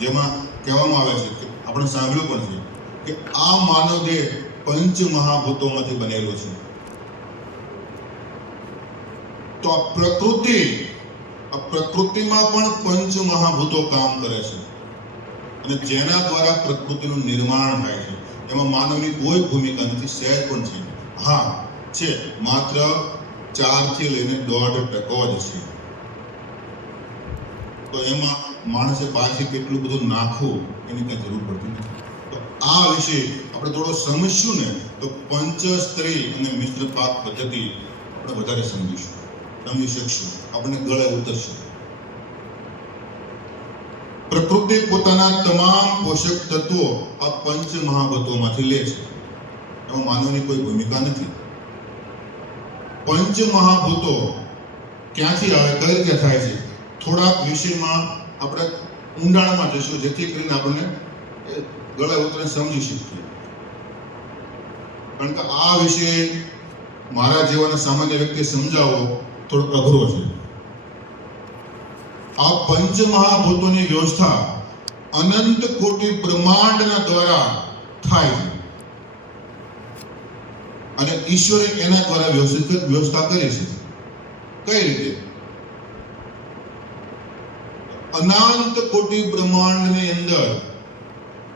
જેમાં કહેવામાં આવે છે કે આપણે સાંભળ્યું પણ છે કે આ માનવ દેહ પંચ મહાભૂતોમાંથી બનેલો છે. તો આ પ્રકૃતિમાં પણ પંચ મહાભૂતો કામ કરે છે અને જેના દ્વારા પ્રકૃતિનું નિર્માણ થાય છે. એમાં માનવની કોઈ ભૂમિકા નથી, સહેજ પણ છે. હા છે, માત્ર 4 થી લઈને 1.5% જ છે. તો એમાં માણસે બહારથી કેટલું બધું નાખવું એની કઈ જરૂર પડતી નથી. તો આ વિશે આપણે થોડો સમજશું ને તો પંચસ્ત્રી અને મિશ્ર પાક પદ્ધતિ આપણે વધારે સમજી શકશું, આપણને ગળે ઉતરશે. પ્રકૃતિ પોતાના તમામ પોષક તત્વો આ પંચ મહાભૂતોમાંથી લે છે. એમાં માનવની કોઈ ભૂમિકા નથી. પંચ મહાભૂતો ક્યાંથી આવે, કઈ રીતે થાય છે, થોડાક વિષયમાં આપણે ઊંડાણમાં જશું, જેથી કરીને આપણને ગળે ઉતરીને સમજી શકીએ. કારણ કે આ વિષય મારા જેવાના સામાન્ય વ્યક્તિ સમજાવવો થોડો અઘરો છે. આ પંચ મહાભૂતોની વ્યવસ્થા અનંત કોટી બ્રહ્માંડના દ્વારા થાય છે અને ઈશ્વરે એના દ્વારા વ્યવસ્થા કરી છે. કઈ રીતે? અનંત કોટી બ્રહ્માંડની અંદર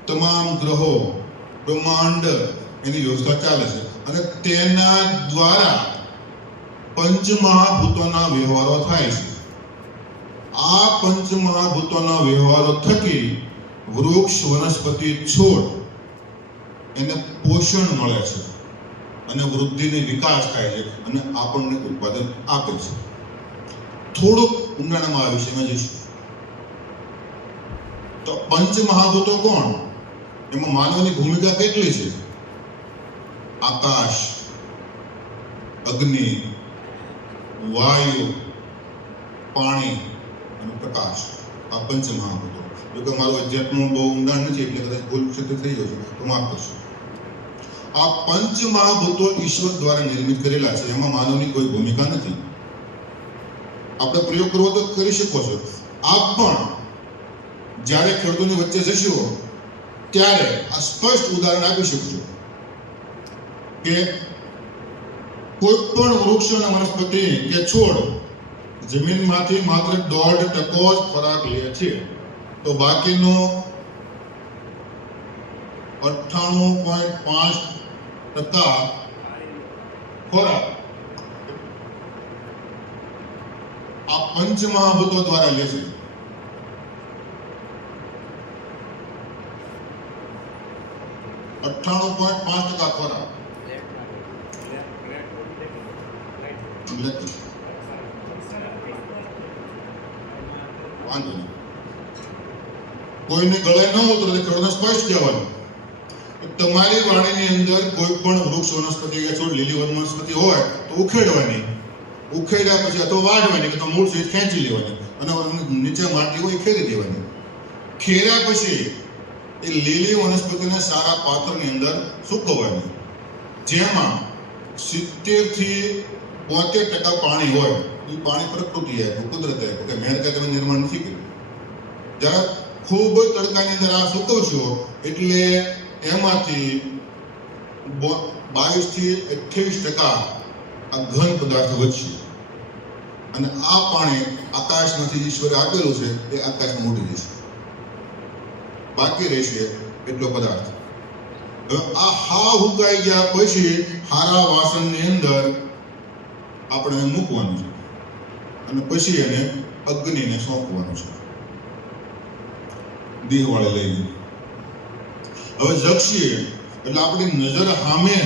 તમામ ગ્રહો, બ્રહ્માંડ એની વ્યવસ્થા ચાલે છે અને તેના દ્વારા પંચ મહાભૂતોના વ્યવહારો થાય છે. આ પંચ મહાભૂતોના વ્યવહારો થકી વૃક્ષ, વનસ્પતિ, છોડ એને પોષણ મળે છે અને વૃદ્ધિને વિકાસ થાય છે અને આપણને ઉત્પાદન આપે છે. થોડુંક ઊંડાણમાં આ વિષયમાં જઈશું. તો પંચ મહાભૂતો કોણ? એમાં માનવની ભૂમિકા કેટલી છે? આકાશ, અગ્નિ, વાયુ, પાણી અને પ્રકાશ, આ પંચ મહાભૂતો. જો કે મારું અધ્યાત્મમાં બહુ ઊંડાણ નથી એટલે કદાચ ભૂલ ક્ષેત્ર થઈ ગયો છે તો માફ કરશો. આ પંચ મહાભૂતો ઈશ્વર દ્વારા નિર્મિત કરેલા છે. એમાં માનવની કોઈ ભૂમિકા નથી. આપણે પ્રયોગ કરવો તો કરી શકો છો. આપ પણ જ્યારે ખેડૂતોની વચ્ચે જશો ત્યારે આ સ્પષ્ટ ઉદાહરણ આપી શકશો કે કોઈ પણ વૃક્ષ અને વનસ્પતિ કે છોડ જમીનમાંથી માત્ર 1.5% જ ખોરાક લે છે, તો બાકીનો 98.5% ખોરાક આ પંચ મહાભૂતો દ્વારા લે છે. 98.5% ખોરાક કોઈને ગળે ન ઉતરે તો ખેડૂતને સ્પષ્ટ કહેવાનું તમારી વાડીની અંદર કોઈ પણ વૃક્ષ, વનસ્પતિ કે છોડ, લીલી વનસ્પતિ હોય તો ઉખેડવાની, ઉખેડ્યા પછી અથવા વાઢવાની કે મૂળ સહિત ખેંચી લેવાની અને નીચે માટી હોય ખેરી દેવાની. ખેર્યા પછી એ લીલી વનસ્પતિને સારા પાત્રની અંદર સૂકવવાની, જેમાં 70 થી 72% પાણી હોય. એ પાણી પ્રકૃતિ આપ્યું, કુદરતે આપ્યું, કે મહેનત તમે નિર્માણ નથી કર્યું. જ્યારે ખૂબ જ તડકાની અંદર આ સૂકવશો એટલે એમાંથી 22 થી 28% આ ઘન પદાર્થ વધશે અને આ પાણી આકાશમાંથી ઈશ્વરે આપેલું છે એ આકાશમાં ઉડી જશે. બાકી રહેશે એટલો પદાર્થ. આ હાવ હુકાઈ ગયા પછી હારા વાસણની અંદર આપણે મૂકવાનું છે અને પછી એને અગ્નિને સોંપવાનું છે, દીવાળે લઈને. હવે જક્ષીએ એટલે આપણી નજર સામે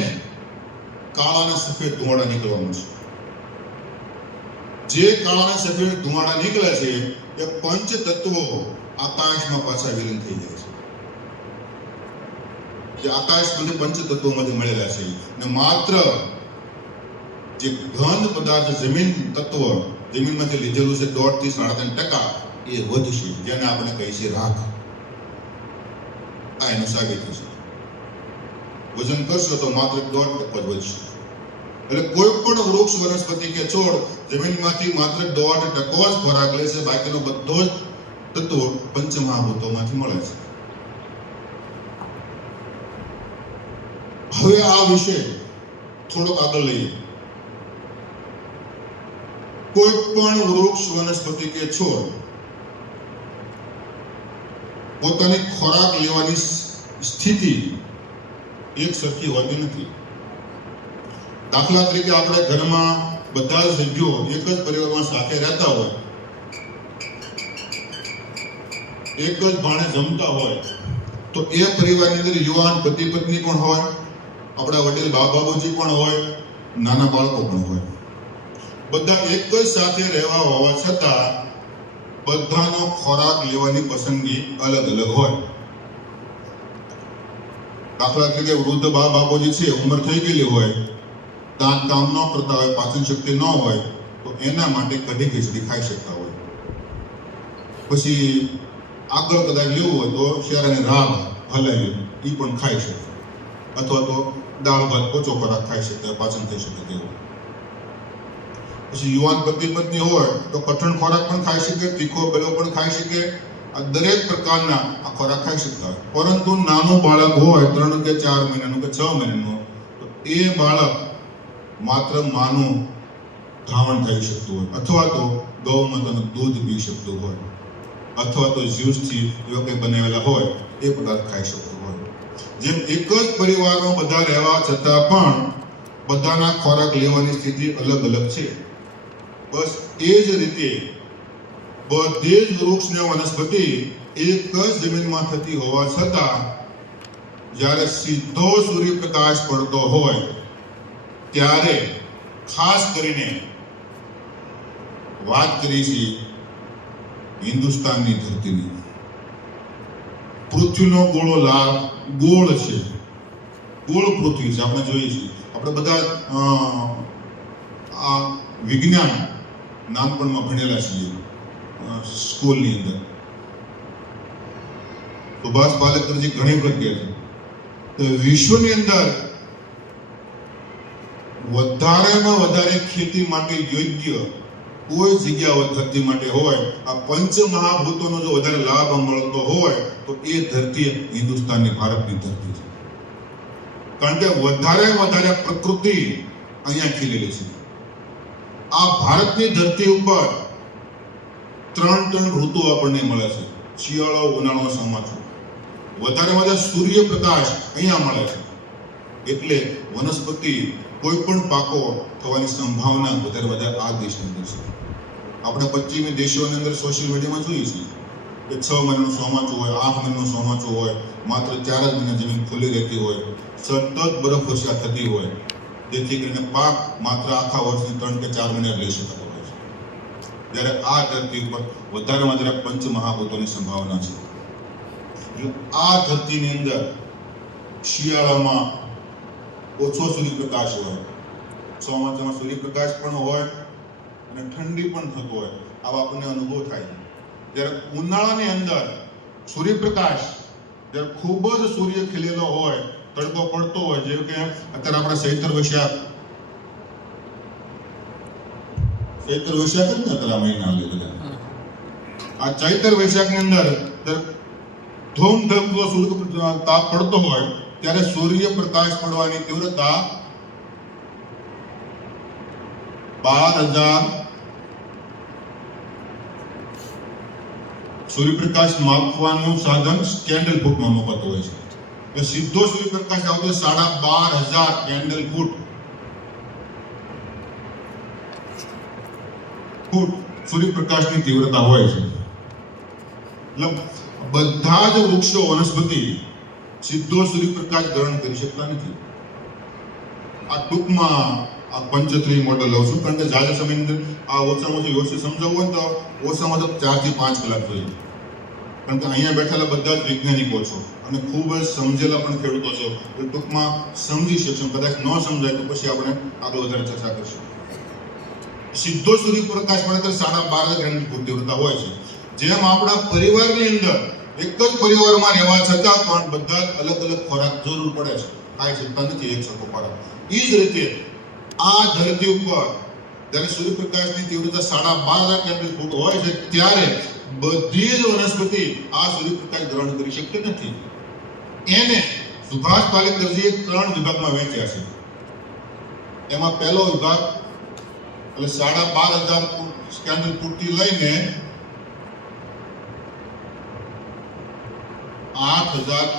કાળા અને સફેદ ધુમાડા નીકળવાનું છે. જે કાળા અને સફેદ ધુમાડા નીકળે છે એ પંચ તત્વો આકાશમાં પાછા વિલીન થઈ જાય છે. જે આકાશમાંથી પંચ તત્વોમાંથી મળેલા છે અને માત્ર જે ઘન પદાર્થ, જમીન તત્વ, જમીનમાંથી લીધેલું છે 1.5 થી 3.5% એ વધશે, જેને આપણે કહીએ છીએ રાખ. આ એનું સાબિતી છે. વજન કરશો તો માત્ર 1.5% જ વધશે. એટલે કોઈ પણ વૃક્ષ, વનસ્પતિ કે છોડ જમીનમાંથી માત્ર 1.5% જ ખોરાક લે છે, બાકીનો બધો જ તત્વો પંચમહાભૂતોમાંથી મળે છે. હવે આ વિશે થોડોક આગળ લઈએ. કોઈ પણ વૃક્ષ, વનસ્પતિ કે છોડ પોતાની ખોરાક લેવાની સ્થિતિ એક સરખી હોતી નથી. દાખલા તરીકે આપણે ઘરમાં બધા જ સભ્યો એક જ પરિવારમાં સાથે રહેતા હોય, એક જ ભાણે જમતા હોય, તો એ પરિવારની અંદર યુવાન પતિ પત્ની પણ હોય, આપણા વડીલ બા બાબુજી પણ હોય, નાના બાળકો પણ હોય. બધા એક જ સાથે રહેવા હોવા છતાં બધાનો ખોરાક લેવાની પસંદગી અલગ અલગ હોય. દાખલા તરીકે વૃદ્ધ બા બાપુજી છે, ઉંમર થઈ ગયેલી હોય, દાંત કામ ન કરતા હોય, પાચન શક્તિ ન હોય, તો એના માટે કઢી ખીચડી ખાઈ શકતા હોય. પછી આગળ કદાચ લેવું હોય તો શિયાળાની રાબ હલાવી એ પણ ખાઈ શકે, અથવા તો દાળ ભાત ઓછો ખોરાક ખાઈ શકે, પાચન થઈ શકે તેવું. પછી યુવાન પતિ પત્ની હોય તો કઠણ ખોરાક પણ ખાઈ શકે, તીખો બેલો પણ ખાઈ શકે. આ દરેક પ્રકારના આ ખોરાક ખાઈ શકતા હોય. પરંતુ નાનું બાળક હોય 3 કે 4 મહિનાનું કે 6 મહિનાનું, તો એ બાળક માત્ર માનું ધાવણ થઈ શકતું હોય, અથવા તો ગૌમાતાનું દૂધ પી શકતું હોય, અથવા તો જ્યુસથી એવા કંઈ બનાવેલા હોય એ પદાર્થ ખાઈ શકતું હોય. જેમ એક જ પરિવારમાં બધા રહેવા છતાં પણ બધાના ખોરાક લેવાની સ્થિતિ અલગ અલગ છે, બસ એ જ રીતે બધી જ વૃક્ષ ને વનસ્પતિ એક જ જમીનમાં થતી હોવા છતાં જ્યારે સીધો સૂર્યપ્રકાશ પડતો હોય ત્યારે ખાસ કરીને વાત કરી છે હિન્દુસ્તાનની ધરતીની. પૃથ્વીનો ગોળો ગોળ છે, ગોળ પૃથ્વી છે. આપણે જોઈએ છીએ, આપણે બધા આ વિજ્ઞાન નાનપણમાં ભણેલા છીએ સ્કૂલની અંદર. સુભાષ પાલેકરજી ઘણી વખત કહે છે વિશ્વની અંદર વધારેમાં વધારે ખેતી માટે યોગ્ય કોઈ જગ્યા ધરતી માટે હોય, આ પંચ મહાભૂતોનો જો વધારે લાભ મળતો હોય તો એ ધરતી હિન્દુસ્તાનની, ભારતની ધરતી છે. કારણ કે વધારે પ્રકૃતિ અહીંયા ખીલેલી છે. આ ભારતની ધરતી ઉપર 3 ઋતુ આપણને મળે છે: શિયાળો, ઉનાળો, ચોમાસું. વધારે સૂર્યપ્રકાશ અહીંયા મળે છે, એટલે વનસ્પતિ કોઈ પણ પાકો થવાની સંભાવના વધારે આ દેશની અંદર છે. આપણે પશ્ચિમી દેશોની અંદર સોશિયલ મીડિયામાં જોઈએ છીએ કે 6 મહિનાનું ચોમાસું હોય, 8 મહિનાનું ચોમાસું હોય, માત્ર 4 જ મહિના જમીન ખુલ્લી રહેતી હોય, સતત બરફવર્ષા થતી હોય, જેથી કરીને પાક માત્ર આખા વર્ષની 3 કે 4 મહિના લઈ શકાતો હોય છે. જ્યારે આ ધરતી ઉપર વધારે પંચ મહાભૂતોની સંભાવના છે. આ ધરતીની અંદર શિયાળામાં ઓછો સૂર્યપ્રકાશ હોય, ચોમાસામાં સૂર્યપ્રકાશ પણ હોય અને ઠંડી પણ થતો હોય, આવા આપણને અનુભવ થાય. જ્યારે ઉનાળાની અંદર સૂર્યપ્રકાશ જ્યારે ખૂબ જ સૂર્ય ખીલેલો હોય, તડકો પડતો હોય, જેવું કે અત્યારે આપણે ચૈત્ર વૈશાખ જ ને અત્યારે મહિના બધા આ ચૈત્ર વૈશાખની અંદર ધૂમધમતો સૂર્ય તાપ પડતો હોય ત્યારે સૂર્યપ્રકાશ પડવાની તીવ્રતા 12,000 સૂર્યપ્રકાશ માપવાનું સાધન કેન્ડલ ફૂટમાં મપાતું હોય છે. એટલે સીધો સૂર્યપ્રકાશ આવતો 12,500 કેન્ડલ ફૂટ સૂર્યપ્રકાશની તીવ્રતા હોય છે. એટલે બધા જ વૃક્ષો, વનસ્પતિ સીધો સૂર્યપ્રકાશ ગ્રહણ કરી શકતા નથી. આ ટૂંકમાં આ પંચત્રી મોડલ લઉં છું, કારણ કે જાજા સમયની અંદર આ ઓછામાં ઓછું વ્યવસ્થિત સમજાવવું હોય તો ઓછામાં ઓછા 4 થી 5 કલાક જોઈએ. કારણ કે અહીંયા બેઠેલા બધા જ વૈજ્ઞાનિકો છો અને ખૂબ જ સમજેલા પણ ખેડૂતો છો, તો ટૂંકમાં સમજી શકશો. કદાચ ન સમજાય તો પછી આપણે આગળ વધારે ચર્ચા કરશું. સીધો સૂર્યપ્રકાશ પડે તો 12,500 કેન્ડલ ફૂટ તીવ્રતા હોય છે. જેમ આપણા પરિવારની અંદર એક જ પરિવારમાં રહેવા છતાં પણ બધા અલગ અલગ ખોરાક જરૂર પડે છે, ખાઈ શકતા નથી એક સરખો ખોરાક. એ જ રીતે આ ધરતી ઉપર જ્યારે સૂર્યપ્રકાશની તીવ્રતા 12,500 કેન્ડલ ફૂટ હોય છે ત્યારે બધી જ વનસ્પતિ આ સૂર્યપ્રકાશ ગ્રહણ કરી શકતી નથી. એને સુભાષ પાલેકરજીએ 3 વિભાગમાં વહેંચ્યા છે. એમાં પહેલો વિભાગ એટલે 12,500 કેન્ડલ ફૂટથી લઈને 8,000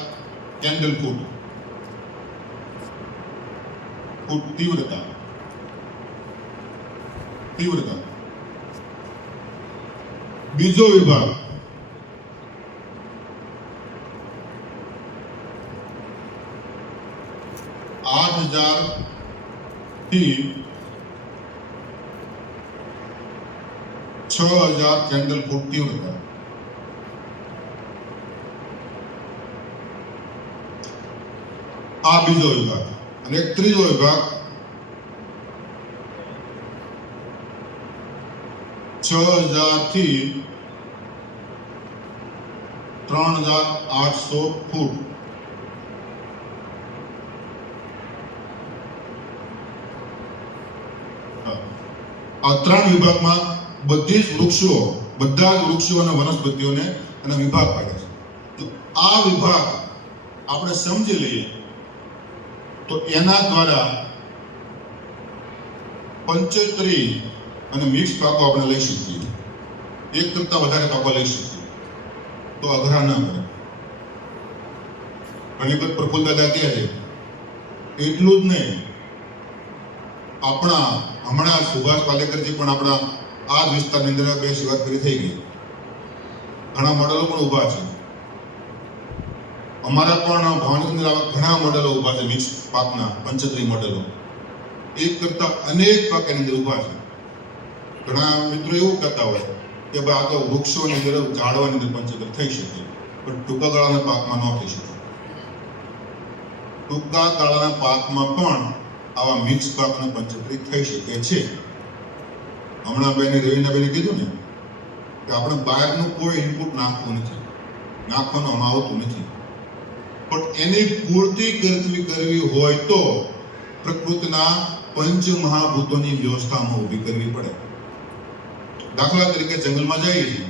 કેન્ડલ ફૂટ તીવ્રતા. બીજો વિભાગ 8,000 થી 6,000 કેન્ડલ ફૂટ તીવ્રતા. આ બીજો વિભાગ. અને એક ત્રીજો વિભાગ 6,000 થી 3,800 ફૂટ. આ 3 વિભાગમાં બધા જ વૃક્ષો અને વનસ્પતિઓને અને વિભાગ પાડ્યા છે. તો આ વિભાગ આપણે સમજી લઈએ તો એના દ્વારા 75 અને મિક્સ પાકો આપણે લઈ શકીએ. એક કરતા વધારે પાકો લઈ શકીએ તો અઘરા ના પડે. ઘણી વખત પ્રફુલ્લ દાદા કહે છે એટલું જ નહીં, આપણા હમણાં સુભાષ પાલેકરજી પણ આપણા આ જ વિસ્તારની અંદર 2 શિવરાત્રી થઈ ગઈ. ઘણા મોડેલો પણ ઊભા છે. અમારા પણ ભાવનગરની અંદર ઘણા મોડેલો ઊભા છે, મિક્સ પાકના 75 મોડેલો. એક કરતા અનેક પાક એની અંદર ઊભા છે. ઘણા મિત્રો એવું કહેતા હોય કે ભાઈ આ તો વૃક્ષોની અંદર ઝાડવાની અંદર 75 થઈ શકે, પણ ટૂંકા ગાળાના પાકમાં ન થઈ શકે. ટૂંકા ગાળાના પાકમાં પણ આવા મિક્સ પાકના 75 થઈ શકે છે. હમણાં રવિનાબેને કીધું ને કે આપણે બહારનું કોઈ ઇનપુટ નાખવું નથી, નાખવાનું આમાં આવતું નથી, પણ એની પૂર્તિ કરવી હોય તો પ્રકૃતિના પંચમહાભૂતોની વ્યવસ્થામાં ઊભી કરવી પડે. દાખલા તરીકે જંગલમાં જઈએ છીએ,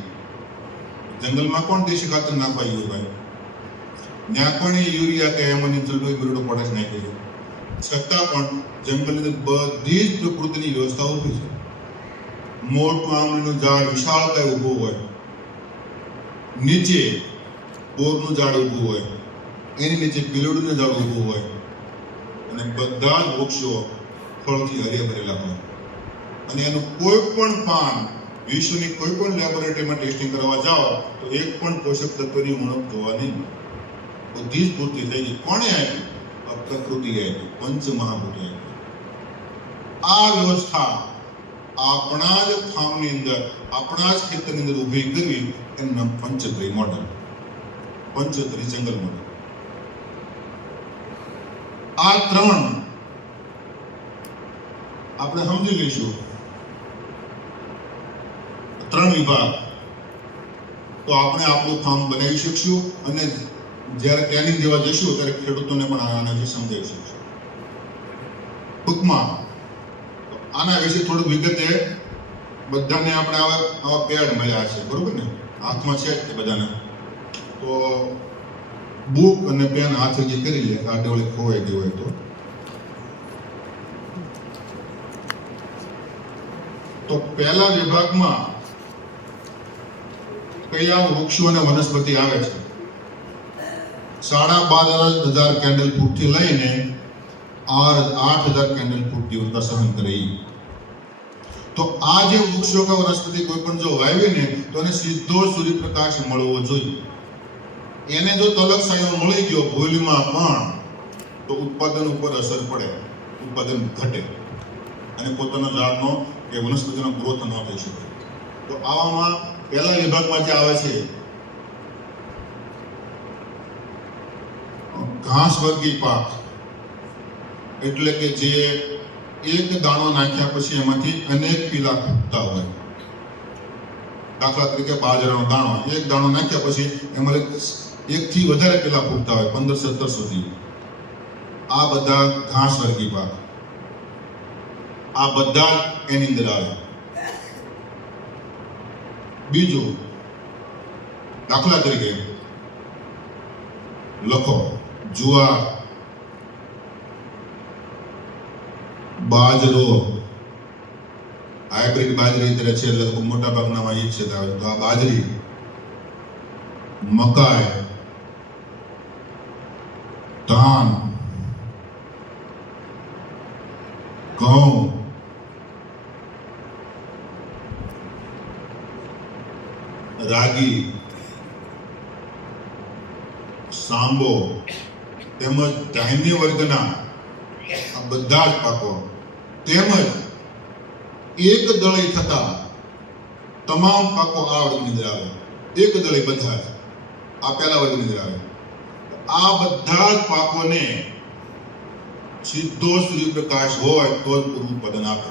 જંગલમાં કોણ દેશી ખાતર નાખવા હોય ભાઈ? ત્યાં પણ યુરિયા કે એમોનિયમ સલ્ફેટ બેરડો પોટાશ નાખે છે. છતાં પણ જંગલની અંદર બધી જ પ્રકૃતિની વ્યવસ્થા ઊભી છે. મોટું આંબલીનું ઝાડ વિશાળતાએ ઊભું હોય, નીચે બોરનું ઝાડ ઊભું હોય, એની નીચે પીલોડનું ઝાડ ઊભું હોય, અને બધા જ વૃક્ષો ફળથી હરિયા ભરેલા હોય. અને એનું કોઈ પણ પાન વિશ્વની કોઈ પણ લેબોરેટરીમાં ટેસ્ટિંગ કરવા જાઓ તો એક પણ પોષક તત્વની ઉણપ જોવા નહીં. બધી જ પૂર્તિ થઈ ગઈ. કોણે આપી? પ્રકૃતિ આપી, પંચમહાભૂતો આપી. આ વ્યવસ્થા આપણા જ ફાર્મની અંદર, આપણા જ ખેતરની અંદર ઊભી કરવી એનું નામ પંચત્રી મોડલ, પંચત્રી જંગલ મોડલ. આ 3 આપણે સમજી લઈશું. 3 વિભાગ તો આપણે આપણું ફાર્મ બનાવી શકશું, અને જ્યારે ટ્રેનિંગ દેવા જઈશું ત્યારે ખેડૂતોને પણ આના વિશે સમજાવી શકશું. ટૂંકમાં આના વિશે થોડું વિગતે બધાને આપણે આવા પેડ મળ્યા છે, બરોબર ને? હાથમાં છે જ બધાને. તો બુક અને પેન હાથે જે કરી લે, આ ડોળે ખોવાઈ ગયું હોય તો પહેલા વિભાગમાં કયા વૃક્ષો અને વનસ્પતિ આવે છે? 12,500 કેન્ડલ ફૂટથી લઈને 8,000 કેન્ડલ ફૂટ તીવ્રતા સહન કરે. તો આ જે વૃક્ષો કે વનસ્પતિ કોઈ પણ જો વાવીએ ને તો એને સીધો સૂર્યપ્રકાશ મળવો જોઈએ. એને જો તલક છાંયો મળી ગયો ભૂલમાં પણ તો ઉત્પાદન ઉપર અસર પડે, ઉત્પાદન ઘટે અને પોતાના ઝાડનો કે વનસ્પતિનો ગ્રોથ ન થઈ શકે. તો આવામાં પહેલા વિભાગમાં જે આવે છે ઘાસ વર્ગી પાક, એટલે કે જે એક દાણો નાખ્યા પછી એમાંથી અનેક પીલા ફૂટતા હોય. દાખલા તરીકે બાજરાનો દાણો, એક દાણો નાખ્યા પછી એમાં 1 થી વધારે પીલા ફૂટતા હોય, 15-17 સુધી. આ બધા ઘાસ વર્ગી પાક, આ બધા એની અંદર આવે. બીજું દાખલા તરીકે લખો જુવાર, બાજરો, હાઇબ્રિડ બાજરી અત્યારે છે લગભગ મોટા ભાગનામાં એ છે. તો આ બાજરી, મકાઈ, ધાન, ઘઉં, રાગી, સાંબો તેમજ ધાન્ય વર્ગના આ બધા જ પાકો તેમજ એક દળે થતા તમામ પાકો આ વર્ગની અંદર આવે. એક દળે બધા જ આ પહેલા વર્ગની અંદર આવે. આ બધા જ પાકોને સીધો સૂર્યપ્રકાશ હોય તો જ પૂરું ઉત્પાદન આપે.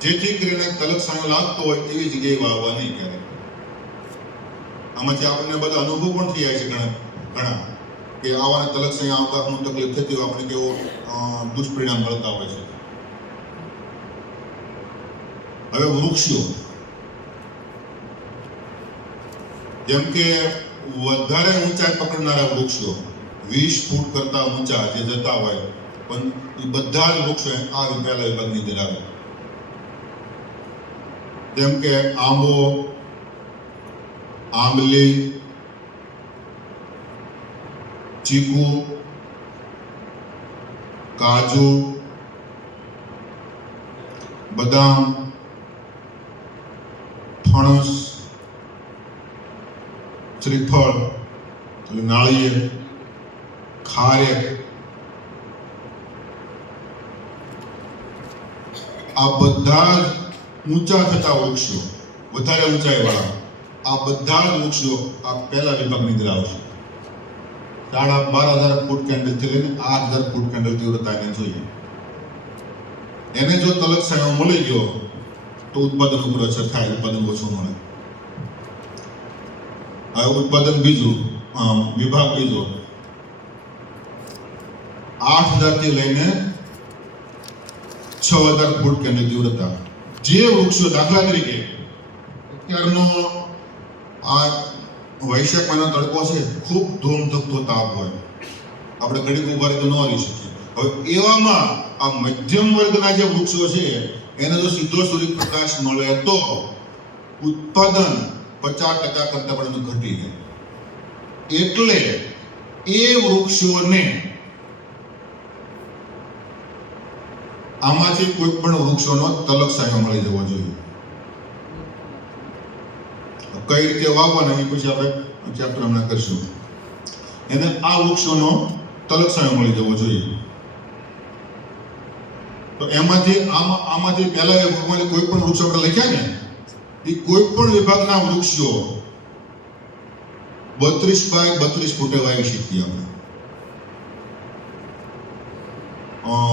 જેથી કરીને તલક સાયો લાગતો હોય એવી જગ્યાએ વાવવા નહીં ક્યારે. આમાંથી આપણને બધા અનુભવ પણ થઈ જાય છે ઘણા કે આવાને તલક સાયા આવતા તકલીફ થતી હોય આપણે કેવો દુષ્પરિણામ મળતા હોય છે. હવે વૃક્ષો, જેમ કે વધારે ઊંચાઈ પકડનારા વૃક્ષો 20 ફૂટ કરતા ઊંચા જે જતા હોય પણ એ બધા જ વૃક્ષો આ પહેલા વિભાગની અંદર આવે. જેમ કે આંબો, આંબલી, ચીકુ, કાજુ, બદામ, ફણસ, શ્રીફળ, નાળિયેર, ખારેક, આ બધા જ ઊંચા થતા વૃક્ષો, વધારે ઊંચાઈ વાળા આ બધા જ વૃક્ષો આ પહેલા વિભાગની અંદર આવશે. 12,500 ફૂટ કેન્ડલ થી લઈને 8,000 ફૂટ કેન્ડલ તીવ્રતાને જોઈએ. એને જો તલક સાયો મળી ગયો તો ઉત્પાદન ઉપર અસર થાય, ઉત્પાદન ઓછું મળે. હવે ઉત્પાદન બીજું, વિભાગ બીજો 8,000 થી લઈને 6,000 ફૂટ કેન્ડલ તીવ્રતા. જે વૃક્ષો દાખલા તરીકે અત્યારનો આ વૈશાખ મહિનો તડકો છે, ખૂબ ધોમધકતો તાપ હોય, આપણે ઘડીક ઉભા રહી તો ન રહી શકીએ. હવે એવામાં આ મધ્યમ વર્ગના જે વૃક્ષો છે એને જો સીધો સૂર્યપ્રકાશ મળે તો ઉત્પાદન 50% કરતા પણ ઘટી જાય. એટલે એ વૃક્ષોને આમાંથી કોઈ પણ વૃક્ષોનો તલક સાયો મળી જવો જોઈએ. કઈ રીતે વાવવાના એ પછી આપણે ચેપ્ટર હમણાં કરીશું. એને આ વૃક્ષોનો તલક સાયો મળી જવો જોઈએ. તો એમાંથી આમાંથી પહેલા વિભાગમાં કોઈ પણ વૃક્ષો આપણે લખ્યા ને એ કોઈ પણ વિભાગના વૃક્ષો 32 બાય 32 ફૂટે વાવી શકીએ આપણે.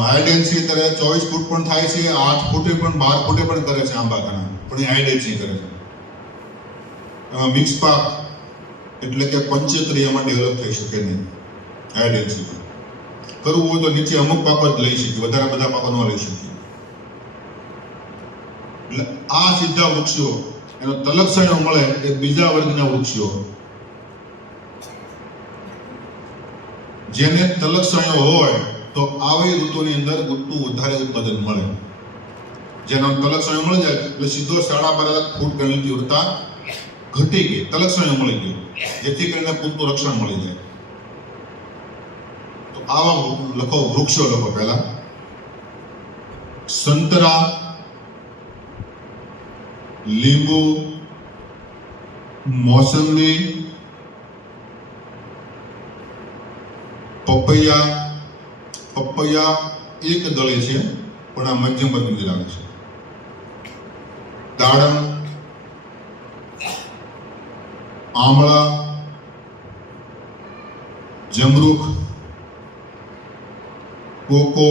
હાઈડેન્સી કરે 24 ફૂટ પણ થાય છે, 8 ફૂટે પણ 12 ફૂટે પણ કરે છે આંબા ઘણા, પણ એ હાઈડેન્સી કરે છે. મિક્સ પાક એટલે કે 75 એમાં ડેવલપ થઈ શકે નહીં. હાઈડેન્સી કરવું હોય તો નીચે અમુક પાકો જ લઈ શકીએ, વધારે બધા પાકો ન લઈ શકીએ. એટલે આ સીધા વૃક્ષો એનો તલક સાયો મળે એ બીજા વર્ગના વૃક્ષો જેને તલક સાયો હોય તો આવી ઋતુની અંદર વધારે ઉત્પાદન મળે. જેનો તલક સાયો મળી જાય એટલે સીધો 12.5 ફૂટ કેન્ડલ તીવ્રતા ઘટી ગઈ, તલક સાયો મળી ગયો, જેથી કરીને પૂરતું રક્ષણ મળી જાય. તો આવા લખો વૃક્ષો લખો. પહેલા સંતરા, લીંબુ, મોસંબી, પપૈયા એક દળે છે પણ આ મધ્યમ વર્ગની અંદર આવે છે. દાડમ, આમળા, જમરૂખ, કોકો,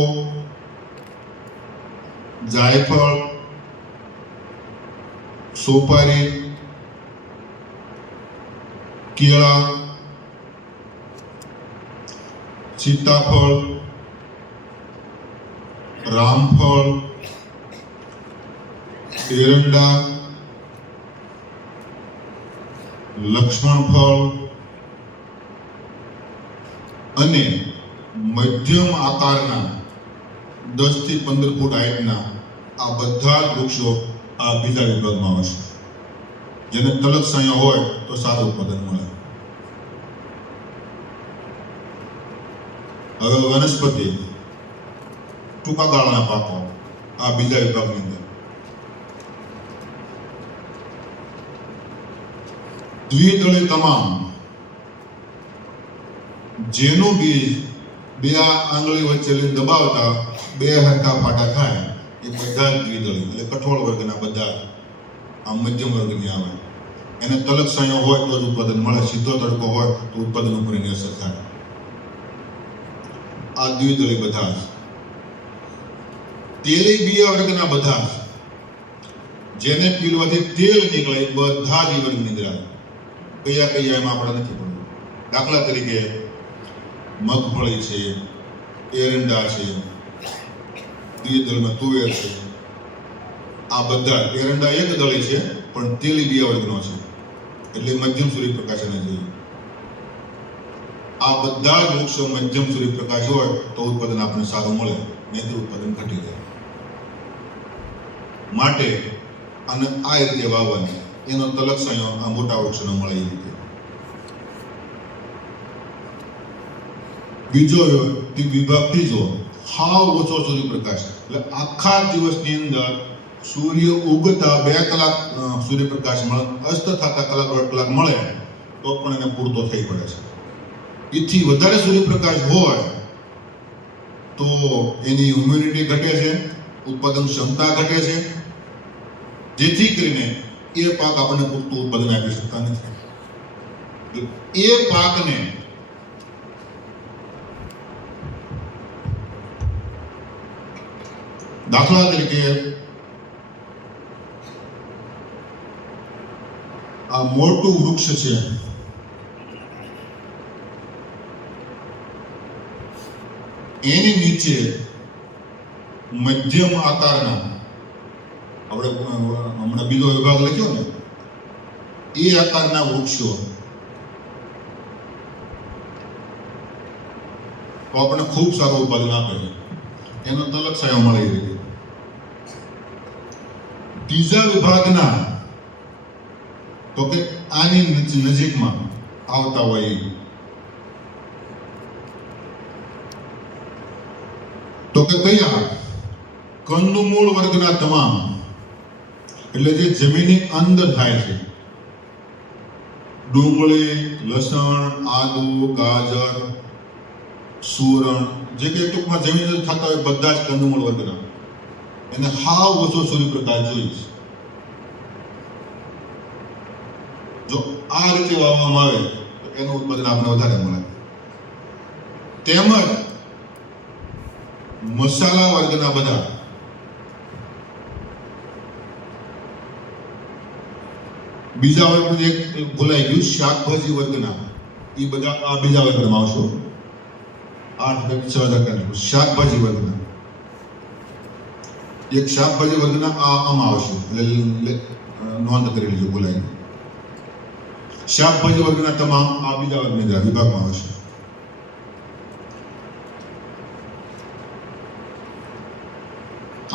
જાયફળ, સોપારી, કેળા, સીતાફળ, રામફળ, એરંડા, લક્ષ્મણ ફળ અને મધ્યમ આકારના 10 થી 15 ફૂટ હાઈટના આ બધા જ વૃક્ષો આ બીજા વિભાગમાં આવશે, જેને તલક છાંયો હોય તો સારું ઉત્પાદન મળે. હવે વનસ્પતિ ટૂંકા ગાળાના પાકો આ બીજા વિભાગની અંદર. દ્વિદળી તમામ જેનું બીજ 2 આંગળી વચ્ચે લઈને દબાવતા 2 હરખા ફાટા થાય એ બધા જ દ્વિદળી એટલે કઠોળ વર્ગના બધા આ મધ્યમ વર્ગની આવે. એને તલક છાંયો હોય તો જ ઉત્પાદન મળે, સીધો તડકો હોય તો ઉત્પાદન ઉપર એની અસર થાય. આ દ્વિદળી બધા જ. તેલીબિયા વર્ગના બધા જ જેને પીળવાથી તેલ નીકળે બધા જ વર્ગની અંદર આવે. કયા એમાં આપણે નથી પડતું. દાખલા તરીકે મગફળી છે, એરંડા છે, દ્વિદળમાં તુવેર છે, આ બધા. એરંડા એક દળી છે પણ તેલીબિયા વર્ગનો છે એટલે મધ્યમ સૂર્યપ્રકાશ એને જોઈએ. આ બધા જ વૃક્ષો મધ્યમ સૂર્યપ્રકાશ હોય તો ઉત્પાદન આપણને સારું મળે, નહીંતર ઉત્પાદન ઘટી જાય. માટે અને આ રીતે વાવવાની એનો તલક છાંયો આ મોટા વૃક્ષોને મળે એ રીતે. બીજો વિભાગ ત્રીજો, હાવ ઓછો સૂર્યપ્રકાશ એટલે આખા દિવસની અંદર સૂર્ય ઉગતા 2 કલાક સૂર્યપ્રકાશ મળે, અસ્ત થતા કલાક 1 કલાક મળે તો પણ એને પૂરતો થઈ પડે છે. એથી વધારે સૂર્યપ્રકાશ હોય તો એની હ્યુમિડિટી ઘટે છે, ઉત્પાદન ક્ષમતા ઘટે છે, જેથી કરીને એ પાક આપણને પૂરતું ઉત્પાદન આપી શકતા નથી. એ પાકને દાખલા તરીકે આ મોટું વૃક્ષ છે, એની નીચે મધ્યમ આકારના આપણે હમણાં બીજો વિભાગ લખ્યો ને એ આકારના વૃક્ષો તો આપણને ખૂબ સારું ઉત્પાદન આપે છે. એનો તલક છાંયો મળે એ રીતે. ત્રીજા વિભાગના તો કે આની નજીકમાં આવતા હોય તો કે કયા કંદમૂળ વર્ગના તમામ એટલે જે જમીનની અંદર થાય છે, ડુંગળી, લસણ, આદુ, ગાજર, સુરણ, જે કે ટૂંકમાં જમીન અંદર થતા હોય બધા જ કંદમૂળ વર્ગના, એને હાવ ઓછો સૂર્યપ્રકાશ જોઈએ. જો આ રીતે વાવવામાં આવે તો એનું ઉત્પાદન આપણે વધારે મળે. તેમજ મસાલા વર્ગના બધા બીજા વર્ગનું એક ભૂલાઈ ગયું, શાકભાજી વર્ગના એ બધા આ બીજા વર્ગમાં આવશો. 8-6 શાકભાજી વર્ગના એક શાકભાજી વર્ગના આમાં આવશે એટલે નોંધ કરી લેજો, ભૂલાઈ ગયું. શાકભાજી વર્ગના તમામ આ બીજા વર્ગની વિભાગમાં આવશે.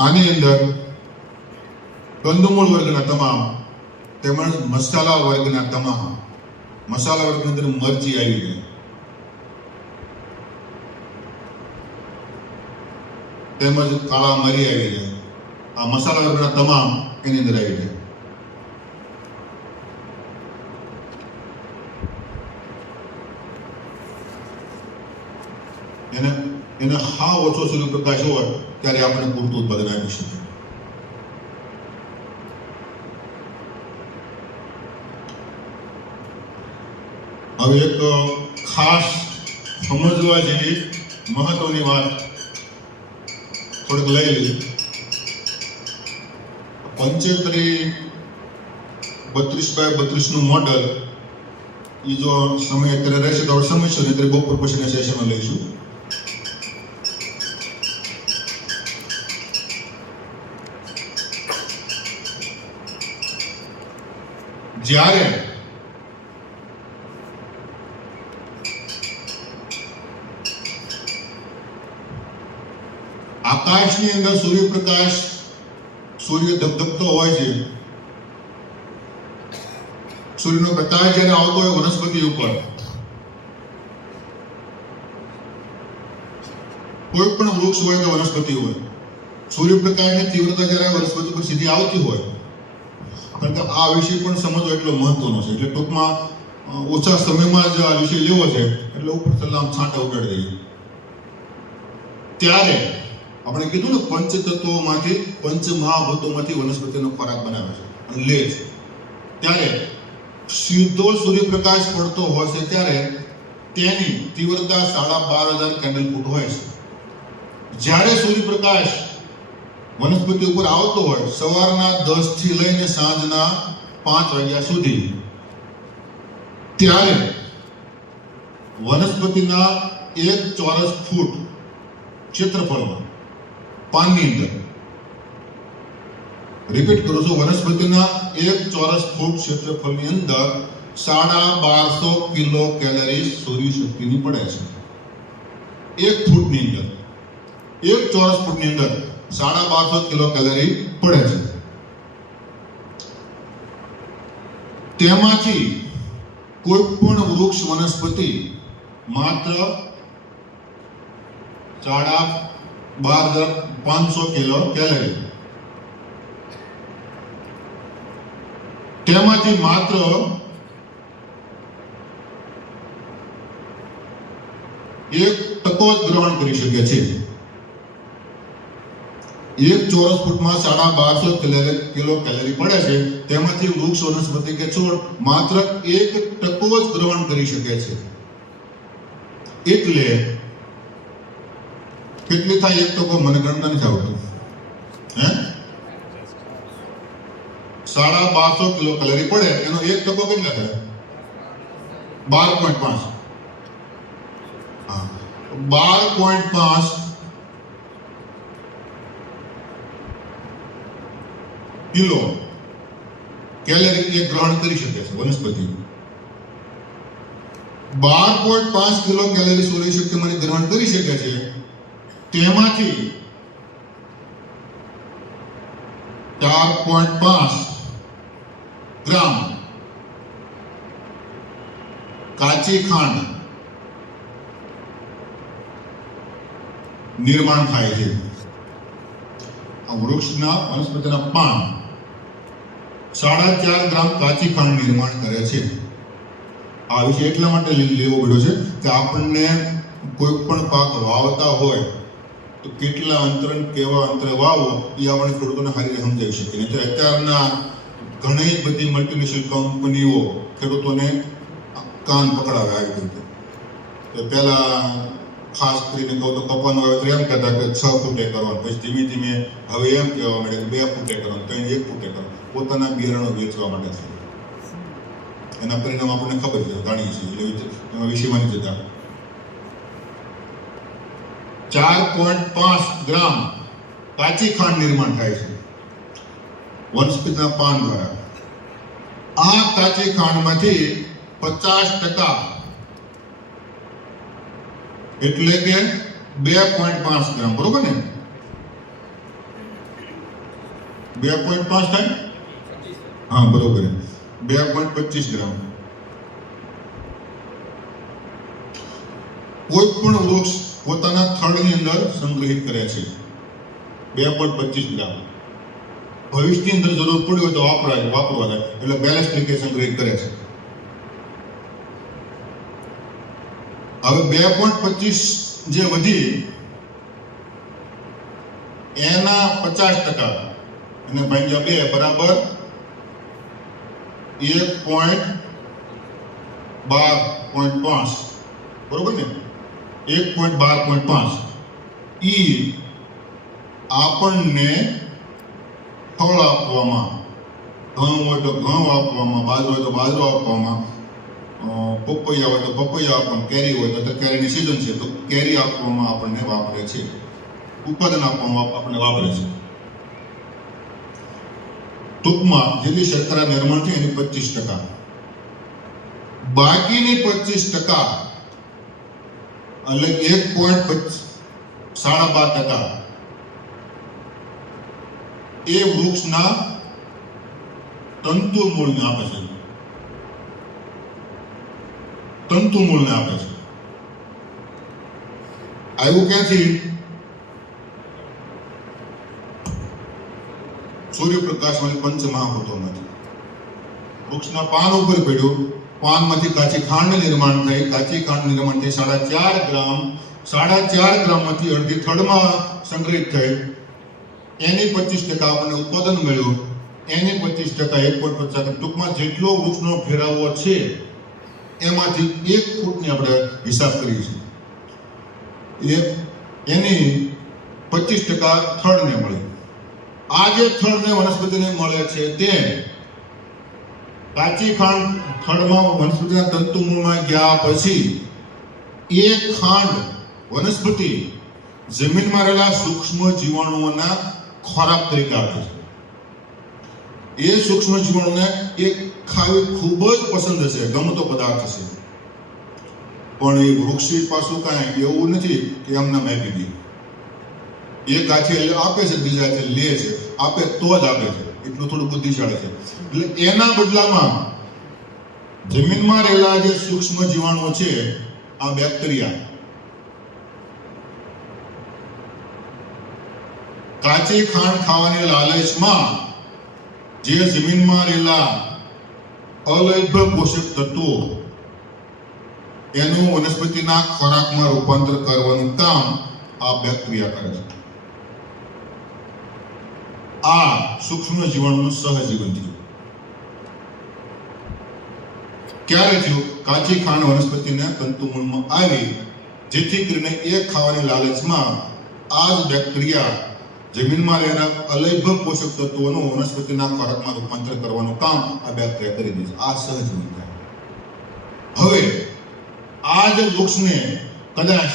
આની અંદર કંદમૂળ વર્ગના તમામ તેમજ મસાલા વર્ગના તમામ. મસાલા વર્ગની અંદર મરચી આવી ગઈ, તેમજ કાળા મરી આવી જાય. આ મસાલા વર્ગના તમામ એની અંદર આવી જાય. એને હાવ ઓછો સૂર્યપ્રકાશ હોય ત્યારે આપણે પૂરતું ઉત્પાદન આપી શકીએ. હવે એક ખાસ સમજવા જેવી મહત્વની વાત થોડીક લઈ લીધી. 75 32x32 નું મોડલ એ જો સમય અત્યારે રહેશે તો સમજશું, નહીં બપોર પછીના સેશનમાં લઈશું. જ્યારે આકાશની અંદર સૂર્યપ્રકાશ, સૂર્ય ધબધબતો હોય છે. સૂર્યનો પ્રકાશ જ્યારે આવતો હોય વનસ્પતિ ઉપર, કોઈ પણ વૃક્ષ હોય કે વનસ્પતિ હોય, સૂર્યપ્રકાશની તીવ્રતા જ્યારે વનસ્પતિ પર સીધી આવતી હોય, કારણ કે આ વિષય પણ સમજવો એટલો મહત્વનો છે. એટલે ટૂંકમાં ઓછા સમયમાં જ આ વિષય લેવો છે, એટલે ઉપર સલામ છાંટા ઉડાડી દઈએ. ત્યારે આપણે કીધું ને પંચતત્વોમાંથી, પંચમહાભૂતોમાંથી વનસ્પતિનો ખોરાક બનાવે છે અને લે છે. ત્યારે સીધો સૂર્યપ્રકાશ પડતો હોય છે ત્યારે તેની તીવ્રતા 12,500 કેન્ડલ ફૂટ હોય છે. જ્યારે સૂર્યપ્રકાશ વનસ્પતિ ઉપર આવતો હોય સવારના 10 થી લઈને સાંજના 5 વાગ્યા સુધી, ત્યારે વનસ્પતિના 1 ચોરસ ફૂટ ક્ષેત્રફળમાં, પાનની અંદર, રિપીટ કરું છું, વનસ્પતિના 1 ચોરસ ફૂટ ક્ષેત્રફળની અંદર 1250 કિલો કેલરી સૂર્ય શક્તિની પડે છે. 1 ફૂટની અંદર, 1 ચોરસ ફૂટની અંદર 1250 કિલો કેલરી પડે છે. તેમાંથી કોઈ પણ વૃક્ષ વનસ્પતિ માત્ર 12,500 કિલો કેલરી, તેમાંથી માત્ર 1% જ ગ્રહણ કરી શકે છે. 1 ચોરસ ફૂટમાં 1250 કિલો કેલરી પડે છે, તેમાંથી વૃક્ષ વનસ્પતિ કે છોડ માત્ર 1% જ ગ્રહણ કરી શકે છે. એટલે કેટલી થાય 1%? મને ગણતા નથી આવડતું. હે, 1250 કિલો કેલરી પડે, એનો 1% કેટલા થાય? 12.5. હા, 12.5 કિલો કેલરી એ ગ્રહણ કરી શકે છે વનસ્પતિ. 12.5 કિલો કેલરી સૂર્ય શક્તિમાંથી ગ્રહણ કરી શકે છે. તેમાંથી 4.5 ગ્રામ કાચી ખાંડ નિર્માણ થાય છે. આ વૃક્ષના વનસ્પતિના પાન 4.5 ગ્રામ કાચી ખાંડ નિર્માણ કરે છે. આ વિષય એટલા માટે લેવો પડ્યો છે કે આપણને કોઈ પણ પાક વાવતા હોય તો કેટલા અંતરે, કેવા અંતરે વાવો એ આપણે ખેડૂતોને સારી રીતે સમજાવી શકીએ. નહીં તો અત્યારના ઘણી બધી મલ્ટીનેશનલ કંપનીઓ ખેડૂતોને કાન પકડાવે આવી રીતે. તો પહેલા ખાસ કરીને કહું તો કપાનું વાવેતર એમ કહેતા કે 6 ફૂટે કરવાનું, પછી ધીમે ધીમે હવે એમ કહેવા માંડે કે 2 ફૂટે કરવાનું, 1 ફૂટે કરવાનું, પોતાના બિયારણો વેચવા માટે થાય. એના પરિણામ આપણને ખબર છે, જાણીએ છીએ, એટલે એમાં વિષયમાં નથી જતા. 4.5 ગ્રામ કાચી ખાંડ નિર્માણ થાય છે વનસ્પતિના પાન દ્વારા. આ કાચી ખાંડમાંથી 50%, એટલે કે 2.5 ગ્રામ, બરોબર ને? 2.5 થાય? હા, બરોબર. 2.25 ગ્રામ. કોઈ પણ વૃક્ષ પોતાના થડની અંદર સંગ્રહિત કરે છે 2.25 ગ્રામ. ભવિષ્યની અંદર જરૂર પડી હોય તો વાપરવા થાય, એટલે બેલેન્સ તરીકે સંગ્રહિત કરે છે. હવે 2.25 જે વધી એના 50% અને ભાગ્યા 2 બરાબર 1.12.5, બરોબર ને? 1.12.5 ઈ આપણને ફળ આપવામાં, ઘઉં હોય તો ઘઉં આપવામાં, બાજરો હોય તો બાજરો આપવામાં, પપૈયા હોય તો પપૈયા આપવામાં, કેરી હોય તો કેરીની સિઝન છે તો કેરી આપવામાં આપણને વાપરે છે, ઉત્પાદન આપવામાં આપણને વાપરે છે. ટૂંકમાં જેટલી શર્કરા નિર્માણ છે એની 25%, બાકીની 25% એટલે 1.12% એ વૃક્ષના તંતુ મૂળને આપે છે. તંતુ મૂળને આપે છે. આવ્યું ક્યાંથી? સૂર્યપ્રકાશમાંથી પંચમહાભૂતોમાંથી. વૃક્ષના પાન ઉપર પડ્યું, પાનમાંથી કાચી ખાંડ નિર્માણ થઈ, કાચી ખાંડ નિર્માણ થઈ 4.5 ગ્રામ, 4.5 ગ્રામમાંથી અડધી થડમાં સંગ્રહિત થઈ, એની 25% આપણને ઉત્પાદન મળ્યું, એની 25% 1.50, ટૂંકમાં જેટલો વૃક્ષનો ફેરાવો છે એમાંથી 1 ફૂટની આપણે હિસાબ કરીએ છીએ, એની 25% થડને મળે. આ જે થડને વનસ્પતિને મળે છે તે કાચી ખાંડ થડમાં વનસ્પતિના તંતુમૂળમાં ગયા પછી એ ખાંડ વનસ્પતિ જમીનમાં રહેલા સૂક્ષ્મ જીવાણુઓના ખોરાક તરીકે આપે છે. એ સૂક્ષ્મ જીવાણુને એ ખાવી ખૂબ જ પસંદ હશે, ગમતો પદાર્થ છે. પણ એ વૃક્ષ પાછું કાંઈ એવું નથી કે એમને આપી દે. એક હાથે આપે છે, બીજા હાથે લે છે, આપે તો જ આપે છે, એટલું થોડું બુદ્ધિશાળી છે. એટલે એના બદલામાં જમીનમાં રહેલા જે સૂક્ષ્મ જીવાણુઓ છે, આ બેક્ટેરિયા, કાચી ખાંડ ખાવાની લાલચમાં જે જમીનમાં રહેલા અલૈભ પોષક તત્વો એનું વનસ્પતિના ખોરાકમાં રૂપાંતર કરવાનું કામ આ બેક્ટેરિયા કરે છે. આ સૂક્ષ્મ જીવાણુનું સહજીવન થયું. ક્યારે થયું? કાચી ખાંડ વનસ્પતિના તંતુમૂળમાં આવી, જેથી કરીને એ ખાવાની લાલચમાં આ જ બેક્ટેરિયા જમીનમાં રહેલા અલૈભ પોષક તત્વોનું વનસ્પતિના ખોરાકમાં રૂપાંતર કરવાનું કામ આ બેક્ટેરિયા કરી દે છે. આ સહજીવન થાય. હવે આ જ વૃક્ષને કદાચ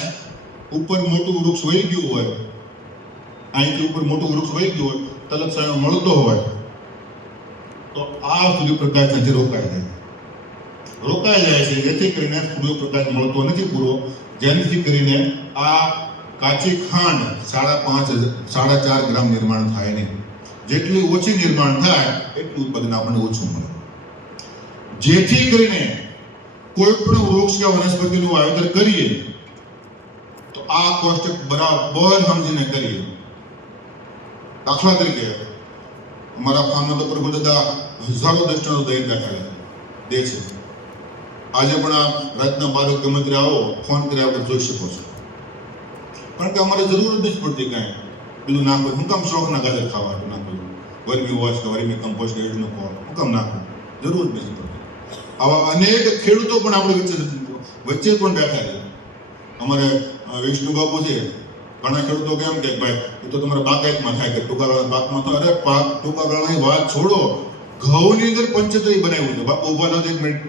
ઉપર મોટું વૃક્ષ વહી ગયું હોય, અહીંથી ઉપર મોટું વૃક્ષ વહી ગયું હોય, તલબ સામે મળતો હોય, તો આ સૂર્યપ્રકાશ નથી રોકાઈ જાય છે, જેથી કરીને સૂર્યપ્રકાશ મળતો નથી પૂરો, જેનાથી કરીને આ કાચી ખાંડ 4.5 ગ્રામ નિર્માણ થાય નહીં. જેટલી ઓછી નિર્માણ થાય એટલું ઉત્પાદન આપણને ઓછું મળે. જેથી કરીને કોઈ પણ વૃક્ષ કે વનસ્પતિનું વાવેતર કરીએ તો આ કોષ્ટક બરાબર સમજીને કરીએ. દાખલા તરીકે અમારા ફાર્મમાં તો પ્રભુદાદા હજારો દર્શનો દહીં દાખલા દે છે. આજે પણ આ રાતના 12 ગમે ત્યારે આવો, ફોન કરી આપણે જોઈ શકો છો. કારણ કે અમારે જરૂર જ નથી પડતી કાંઈ બીજું નાખવું. હું કામ શોખના ગાજર ખાવાનું નાખું, વર્મી વોશ કે વર્મી કમ્પોસ્ટ કે એટલું હું કામ નાખું, જરૂર જ નથી પડતી. આવા અનેક ખેડૂતો પણ આપણી વચ્ચે પણ બેઠા છે. અમારે વિષ્ણુ બાપુ છે, ઘણા ખેડૂતો કેમ કે ભાઈ એ તો તમારા બાગાયતમાં થાય કે ટૂંકા ગાળાના પાકમાં તો, અરે પાક ટૂંકા ગાળાની વાત છોડો, ઘઉંની અંદર પંચતરી બનાવ્યું છે. બાપુ ઉભા થયો 1 મિનિટ.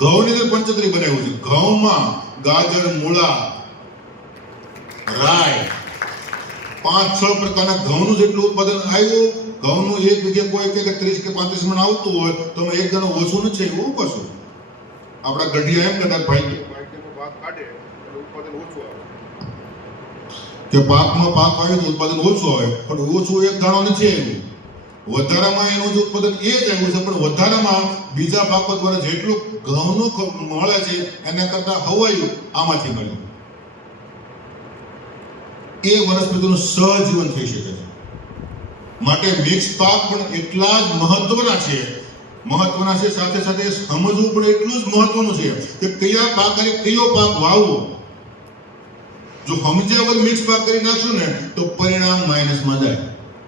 ઘઉંની અંદર પંચતરી બનાવ્યું છે. ઘઉંમાં ગાજર, મૂળા, રાય, 5-6 પ્રકારના ઘઉંનું જેટલું ઉત્પાદન આવ્યું. ઘઉંનું એક વીઘે કોઈ કે 30 કે 35 મણ આવતું હોય તો અમે એક દાણો ઓછું નથી, એવું પાછું આપણા ગઢિયા એમ કહેતા ભાઈ પાક કાઢે એટલે ઉત્પાદન ઓછું આવે, કે પાકમાં પાક આવે તો ઉત્પાદન ઓછું આવે, પણ ઓછું એક દાણો નથી આવ્યું. વધારામાં એનું જે ઉત્પાદન એ જ આવ્યું છે, પણ વધારામાં બીજા પાકો દ્વારા જેટલું ઘઉંનું મળે છે એના કરતા હવાયું આમાંથી મળ્યું. એ વનસ્પતિનું સહજીવન થઈ શકે છે. માટે મિક્સ પાક પણ એટલા જ મહત્વના છે, સાથે સાથે સમજવું પણ એટલું જ મહત્વનું છે કે કયા પાક અને કયો પાક વાવવો. જો સમજ્યા વગર મિક્સ પાક કરી નાખશું ને તો પરિણામ માઇનસમાં જાય,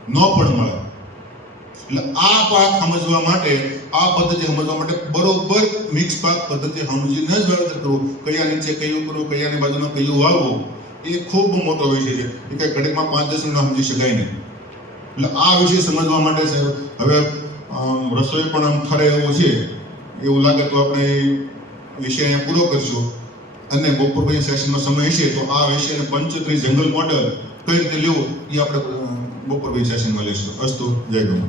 ન પણ મળે. એટલે આ પાક સમજવા માટે, આ પદ્ધતિ સમજવા માટે બરોબર મિક્સ પાક પદ્ધતિ સમજીને જ વાવેતર કરવું. કયા નીચે કયું કરવું, કયાની બાજુમાં કયું વાવવું, એ ખૂબ મોટો વિષય છે. એ કઈ ઘડીકમાં 5-10 મિનિટમાં સમજી શકાય નહીં. એટલે આ વિષય સમજવા માટે છે. હવે રસોઈ પણ આમ ઠરે એવું છે, એવું લાગે તો આપણે વિષય અહીંયા પૂરો કરશું, અને બપોર પછી સેશનનો સમય હશે તો આ વિષયને પંચતરી જંગલ મોડેલ કઈ રીતે લેવું એ આપણે બપોર પછી સેશનમાં લઈશું. અસ્તુ, જય ગૌ.